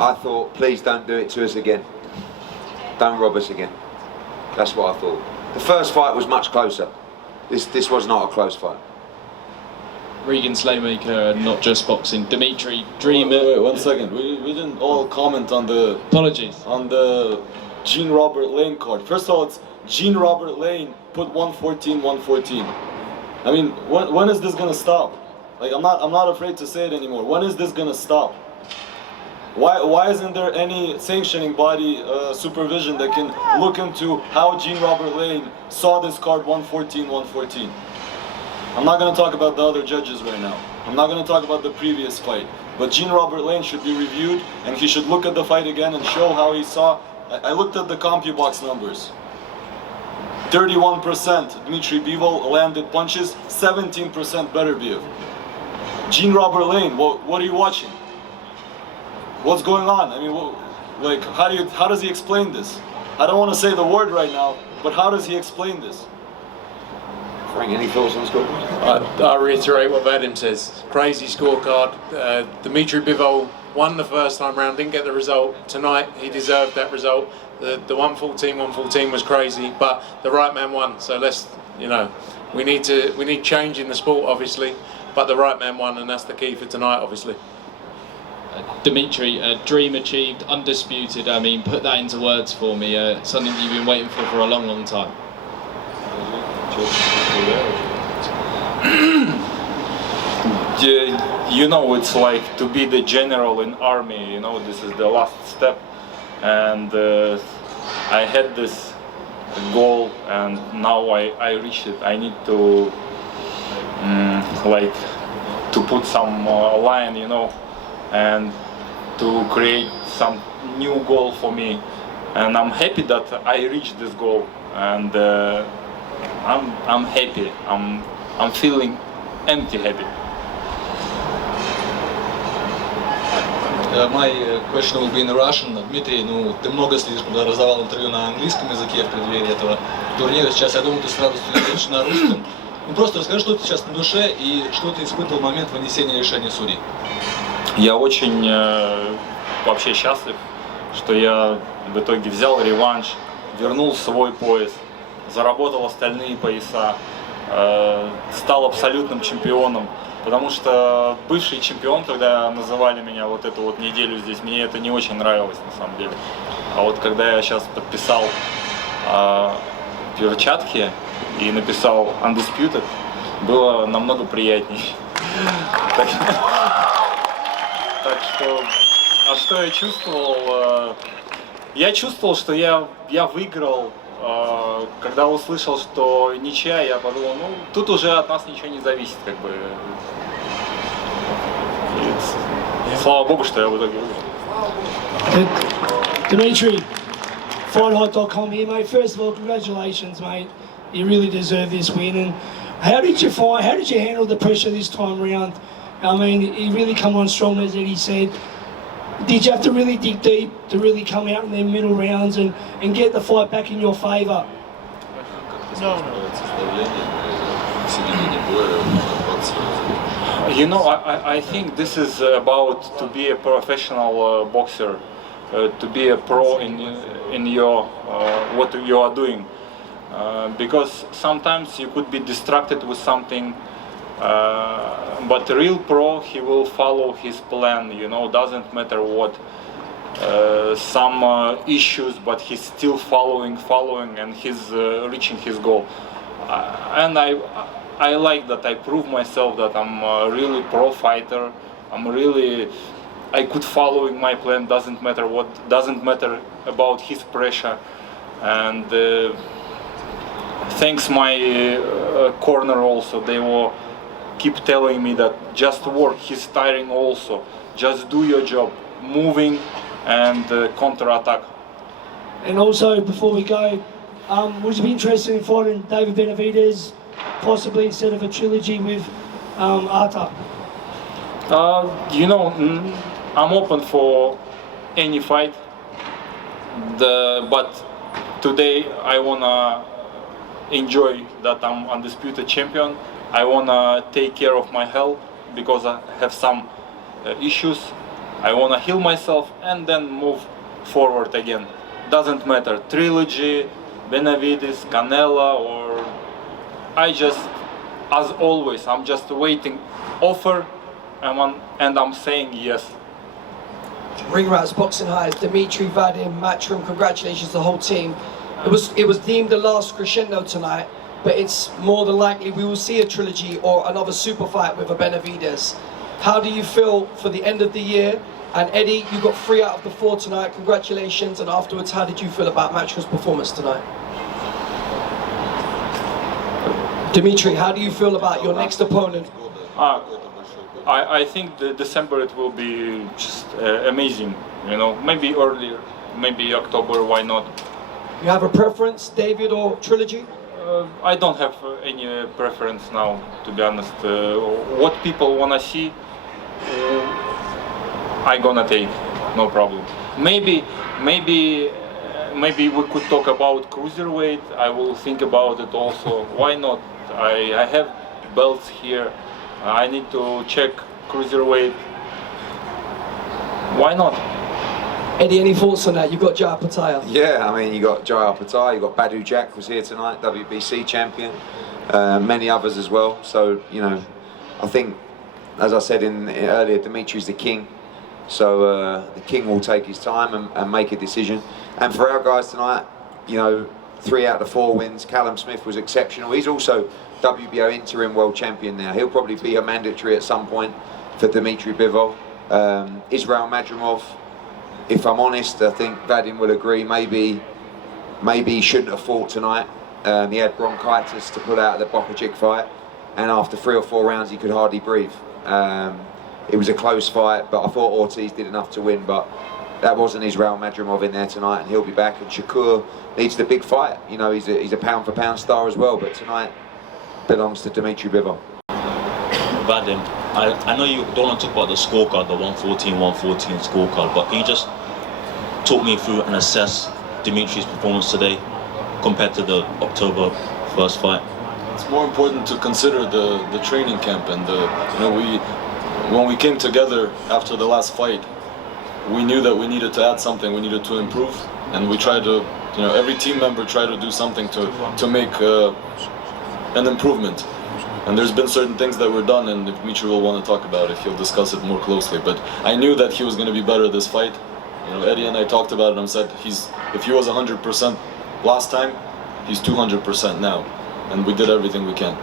I thought, please don't do it to us again. Don't rob us again. That's what I thought. The first fight was much closer. This was not a close fight. Regan Slaymaker, not just boxing. Dmitry, dream. Wait, 1 second. We didn't all comment on the. Apologies. On the Jean Robert Lane card. First of all, it's Jean Robert Lane put 114, 114. I mean, when is this gonna stop? Like, I'm not afraid to say it anymore. When is this gonna stop? Why isn't there any sanctioning body supervision that can look into how Jean Robert Lane saw this card 114, 114? I'm not going to talk about the other judges right now. I'm not going to talk about the previous fight. But Jean Robert Lane should be reviewed, and he should look at the fight again and show how he saw. I looked at the CompuBox numbers. 31% Dmitry Bivol landed punches, 17% Beterbiev. Jean Robert Lane, what are you watching? What's going on? I mean, how does he explain this? I don't want to say the word right now, but how does he explain this? Frank, any thoughts on the scorecard? I reiterate what Vadim says. Crazy scorecard. Dmitry Bivol won the first time round, didn't get the result. Tonight, he deserved that result. The 114 was crazy, but the right man won. So we need change in the sport, obviously, but the right man won, and that's the key for tonight, obviously. Dmitry, dream achieved, undisputed. I mean, put that into words for me. Something that you've been waiting for a long, long time. You know, it's like to be the general in army. You know, this is the last step, and I had this goal, and now I reached it. I need to to put some line, you know, and to create some new goal for me. And I'm happy that I reached this goal, and I'm happy. I'm feeling empty happy. My question will be in Russian. Дмитрий, ты много слишком раздавал интервью на английском языке в преддверии этого турнира. Сейчас, я думаю, ты с радостью говоришь на русском. Просто расскажи, что ты сейчас на душе и что ты испытывал в момент вынесения решения судей. Я очень вообще счастлив, что я в итоге взял реванш, вернул свой пояс, заработал остальные пояса, стал абсолютным чемпионом. Потому что бывший чемпион, когда называли меня вот эту вот неделю здесь, мне это не очень нравилось на самом деле. А вот когда я сейчас подписал перчатки и написал Undisputed, было намного приятней. Так что, а что я чувствовал? Я чувствовал, что я выиграл. Когда услышал, что ничья, я подумал, тут уже от нас ничего не зависит, как бы. Слава Богу, что я в итоге выиграл. Dmitry, FightHot.com here, mate. First of all, congratulations, mate. You really deserve this win. And how did you fight? How did you handle the pressure this time round? I mean, you really come on strong, as Eddie said. Did you have to really dig deep to really come out in the middle rounds and get the fight back in your favour? You know, I think this is about to be a professional boxer, to be a pro in your what you are doing, because sometimes you could be distracted with something. But a real pro, he will follow his plan, you know, doesn't matter what, some issues, but he's still following, and he's reaching his goal. And I like that I prove myself that I'm a really pro fighter. I could following my plan, doesn't matter what, doesn't matter about his pressure. And thanks my corner also, they were keep telling me that just work, he's tiring also, just do your job, moving and counter-attack. And also, before we go, would you be interested in fighting David Benavidez, possibly instead of a trilogy with Arta? You know, I'm open for any fight, but today I wanna enjoy that I'm undisputed champion. I wanna take care of my health because I have some issues, I want to heal myself and then move forward again. Doesn't matter, trilogy, Benavides, Canela, or I just, as always, I'm just waiting offer and I'm saying yes. Ring Rats Boxing Highs, Dmitry, Vadim, Matchroom, congratulations to the whole team. It was deemed the last crescendo tonight, but it's more than likely we will see a trilogy or another super fight with a Benavides. How do you feel for the end of the year? And Eddie, you got 3 out of the 4 tonight, congratulations. And afterwards, how did you feel about Matchroom's performance tonight? Dmitry, how do you feel about your next opponent? I think the December it will be just amazing, you know, maybe earlier, maybe October, why not? You have a preference, David, or trilogy? I don't have any preference now, to be honest. What people wanna see, I gonna take, no problem. Maybe we could talk about cruiserweight. I will think about it also. Why not? I have belts here. I need to check cruiserweight. Why not? Eddie, any thoughts on that? You got Jai Pataya. Yeah, I mean, you got Jai Pataya, you got Badu Jack was here tonight, WBC champion, many others as well. So, you know, I think, as I said earlier, Dimitri's the king. So the king will take his time and make a decision. And for our guys tonight, you know, 3 out of the 4 wins. Callum Smith was exceptional. He's also WBO interim world champion now. He'll probably be a mandatory at some point for Dmitry Bivol. Israel Madrimov, if I'm honest, I think Vadim will agree, maybe he shouldn't have fought tonight. He had bronchitis to pull out of the Bokajic fight, and after 3 or 4 rounds he could hardly breathe. It was a close fight, but I thought Ortiz did enough to win, but that wasn't Israel Madrimov in there tonight, and he'll be back. And Shakur needs the big fight. You know, he's a pound for pound star as well, but tonight belongs to Dmitry Bivol. Vadim, I know you don't want to talk about the scorecard, the 114-114 scorecard, but can you just talk me through and assess Dimitri's performance today compared to the October 1st fight? It's more important to consider the training camp and when we came together after the last fight, we knew that we needed to add something, we needed to improve, and we tried to, every team member tried to do something to make an improvement. And there's been certain things that were done, and if Dmitry will want to talk about it, he'll discuss it more closely. But I knew that he was going to be better this fight. Eddie and I talked about it and said if he was 100% last time, he's 200% now. And we did everything we can.